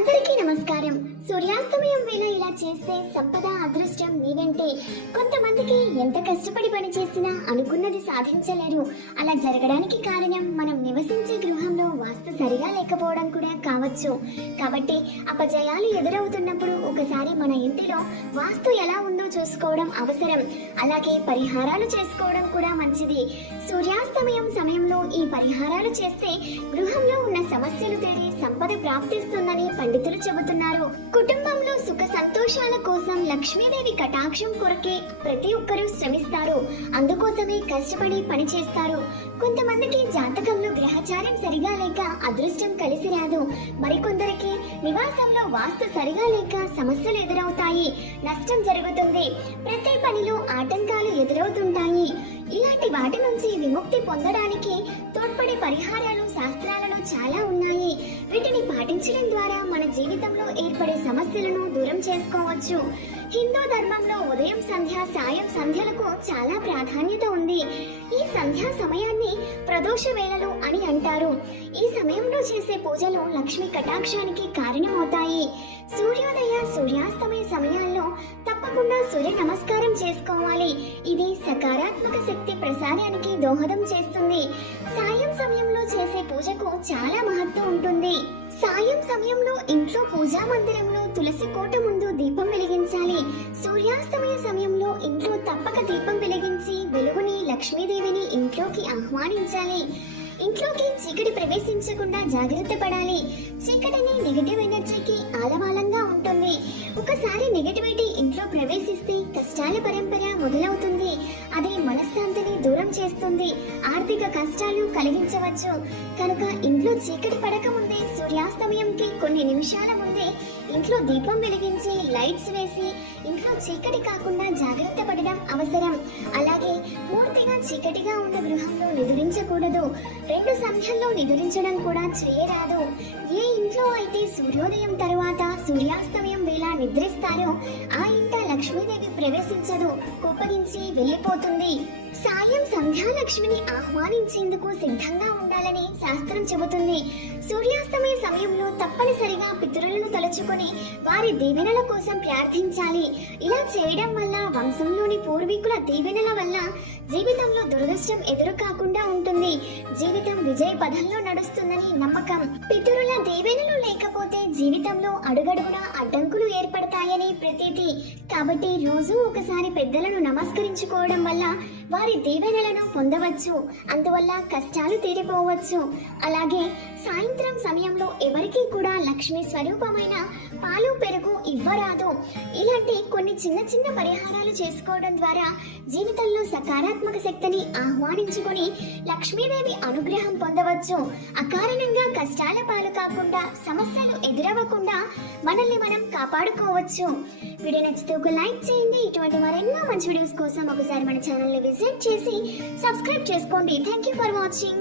అందరికీ నమస్కారం. సూర్యాస్తమయం వేళ ఇలా చేస్తే సంపద అదృష్టం మీ వెంటే కొంతమందికి ఎంత కష్టపడి పని చేసినా అనుకున్నది సాధించలేరు. అలా జరగడానికి కారణం మనం నివసించే గృహంలో వాస్తు సరిగా లేకపోవడం కూడా కావచ్చు. కాబట్టి అపజయాలు ఎదురవుతున్నప్పుడు ఒకసారి మన ఇంటిలో వాస్తు ఎలా ఉందో చూసుకోవడం అవసరం. అలాగే పరిహారాలు చేసుకోవడం కూడా మంచిది. సూర్యాస్తమయం సమయంలో పరిహారాలు చేస్తే గృహంలో ఉన్న సమస్యలు తీరి సంపద ప్రాప్తిస్తుందని పండితులు చెబుతున్నారు. కుటుంబంలో సుఖ సంతోషాల కోసం లక్ష్మీదేవి కటాక్షం కొరకే ప్రతి ఒక్కరూ శ్రమిస్తారు. అందుకోసమే కష్టపడి పని చేస్తారు. కొంతమందికి జాతకంలో గ్రహచారం సరిగా లేక అదృష్టం కలిసి రాదు. మరికొందరు నివాసంలో వాస్తు సరిగా లేక సమస్యలు ఎదురవుతాయి. నష్టం జరుగుతుంది. ప్రతి పనిలో ఆటంకాలు ఎదురవుతుంటాయి. ఇలాంటి వాటి నుంచి విముక్తి పొందడానికి తోడ్పడే పరిహారాలు శాస్త్రాలలో చాలా పాటించడం ద్వారా మన జీవితంలో ఏర్పడే సమస్యలను దూరం చేసుకోవచ్చు. హిందూ ధర్మంలో ఉదయం సంధ్య సాయం సంధ్యలకు చాలా ప్రాధాన్యత ఉంది. ఈ సంధ్యా సమయాన్ని ప్రదోష వేళలు అని అంటారు. ఈ సమయంలో చేసే పూజలు లక్ష్మి కటాక్షానికి కారణమవుతాయి. సూర్యోదయ సూర్యాస్తమయ సమయాల్లో తప్పకుండా సూర్య నమస్కారం చేసుకోవాలి. ఇది సకారాత్మక శక్తి ప్రసారానికి దోహదం చేస్తుంది. సాయం సమయంలో చేసే పూజకు చాలా మహత్వం ఉంటుంది. సాయం సమయంలో ఇంట్లో పూజా మందిరంలో తులసి కోట ముందు దీపం వెలిగించాలి. సూర్యాస్తమయ సమయంలో ఇంట్లో తప్పక దీపం వెలిగించి వెలుగుని లక్ష్మీదేవిని ఇంట్లోకి ఆహ్వానించాలి. ఇంట్లోకి చీకటి ప్రవేశించకుండా జాగ్రత్త పడాలి. చీకటిని నెగటివ్ ఎనర్జీకి ఆలవాలంగా ఉంటుంది. ఒకసారి నెగటివిటీ కష్టాలు కలిగించవచ్చు. కనుక ఇంట్లో చీకటి పడక ముందే సూర్యాస్తమయంకి కొన్ని నిమిషాల ముందే ఇంట్లో దీపం వెలిగించి లైట్స్ వేసి ఇంట్లో చీకటి కాకుండా జాగ్రత్త పడడం అవసరం. అలాగే పూర్తిగా చీకటిగా ఉన్న గృహంలో నిద్రించకూడదు. రెండు సంధ్యల్లో నిద్రించడం కూడా చేయరాదు. ఏ ఇంట్లో అయితే సూర్యోదయం తరువాత సూర్యాస్తమయం వేళ నిద్రిస్తారో ఆ ఇంట లక్ష్మీదేవి ప్రవేశించదు కుప్పగించి వెళ్ళిపోతుంది. సాయం సంధ్యాలక్ష్మిని ఆహ్వానించేందుకు సిద్ధంగా ఉండాలని శాస్త్రం చెబుతుంది. సూర్యాస్తమయ సమయంలో తప్పనిసరిగా పితరులను తలుచుకొని వారి దీవెనల కోసం ప్రార్థించాలి. ఇలా చేయడం వల్ల వంశంలోని పూర్వీకుల దీవెనల వల్ల జీవితంలో దురదృష్టం ఎదురు కాకుండా ఉంటుంది. జీవితం విజయ పదంలో నడుస్తుందని నమ్మకం. పితరుల దీవెనలు లేకపోతే జీవితంలో అడుగడుగునా అడ్డంకులు ఏర్పడతాయని ప్రతీతి. కాబట్టి రోజు ఒకసారి పెద్దలను నమస్కరించుకోవడం వల్ల వారి దీవెనలను పొందవచ్చు. అందువల్ల కష్టాలు తీరిపోవచ్చు. అలాగే సాయంత్రం సమయంలో ఎవరికీ కూడా లక్ష్మి స్వరూపమైన పాలు పెరుగు ఇవ్వరాదు. ఇలాంటి కొన్ని చిన్న చిన్న పరిహారాలు చేసుకోవడం ద్వారా జీవితంలో సకారాత్మక శక్తిని ఆహ్వానించుకొని లక్ష్మీదేవి అనుగ్రహం పొందవచ్చు. అకారణంగా కష్టాల పాలు కాకుండా సమస్యలు ఎదురవ్వకుండా మనల్ని మనం కాపాడుకోవచ్చు. వీడియో నచ్చితే ఒక లైక్ చేయండి. ఇటువంటి మరెన్నో మంచి వీడియోస్ కోసం ఒకసారి మన ఛానల్ని విజిట్ చేసి సబ్స్క్రైబ్ చేసుకోండి. Thank you for watching